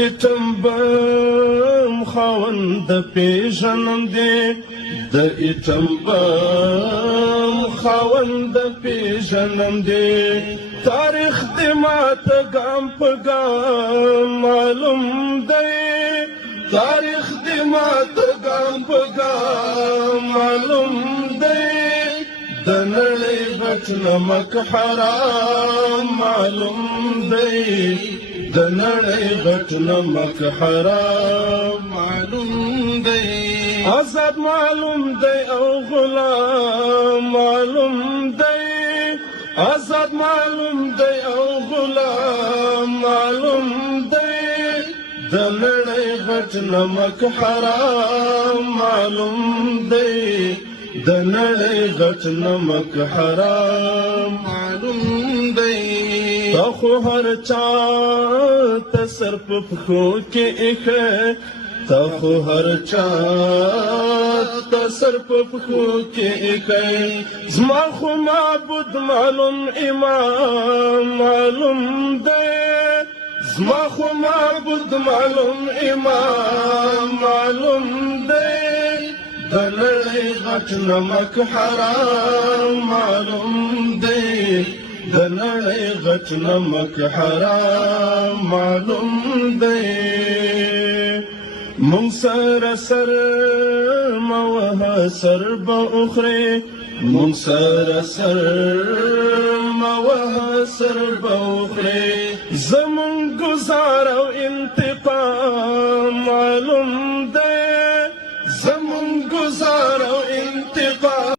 ایټم بم خاوند پیژنم دی د ایټم بم خاوند پیژنم دی تاریخ دی ماته ګام په ګام معلوم دی تاریخ دی ماته ګام په ګام معلوم دی د نړۍ غټ نمک حرام معلوم دی د نړۍ غټ نمک حرام معلوم دی آزاد معلوم دی او غلام معلوم دی آزاد معلوم دی او غلام معلوم دی د نړۍ غټ نمک حرام معلوم دی د نړۍ غټ نمک حرام معلوم دی تا خو هر چا ته سر په پښو کې ایښی تا خو هر چا ته سر په پښو کې ایښی زما خو معبود معلوم امام معلوم دی زما خو معبود معلوم امام معلوم دی د نړۍ غټ نمک حرام معلوم دی د نړۍ غټ نمک حرام معلوم دی مونږ سره سر مه وهه سر به وخورې مونږ سره سر مه وهه سر به وخورې زمونږ ګزار او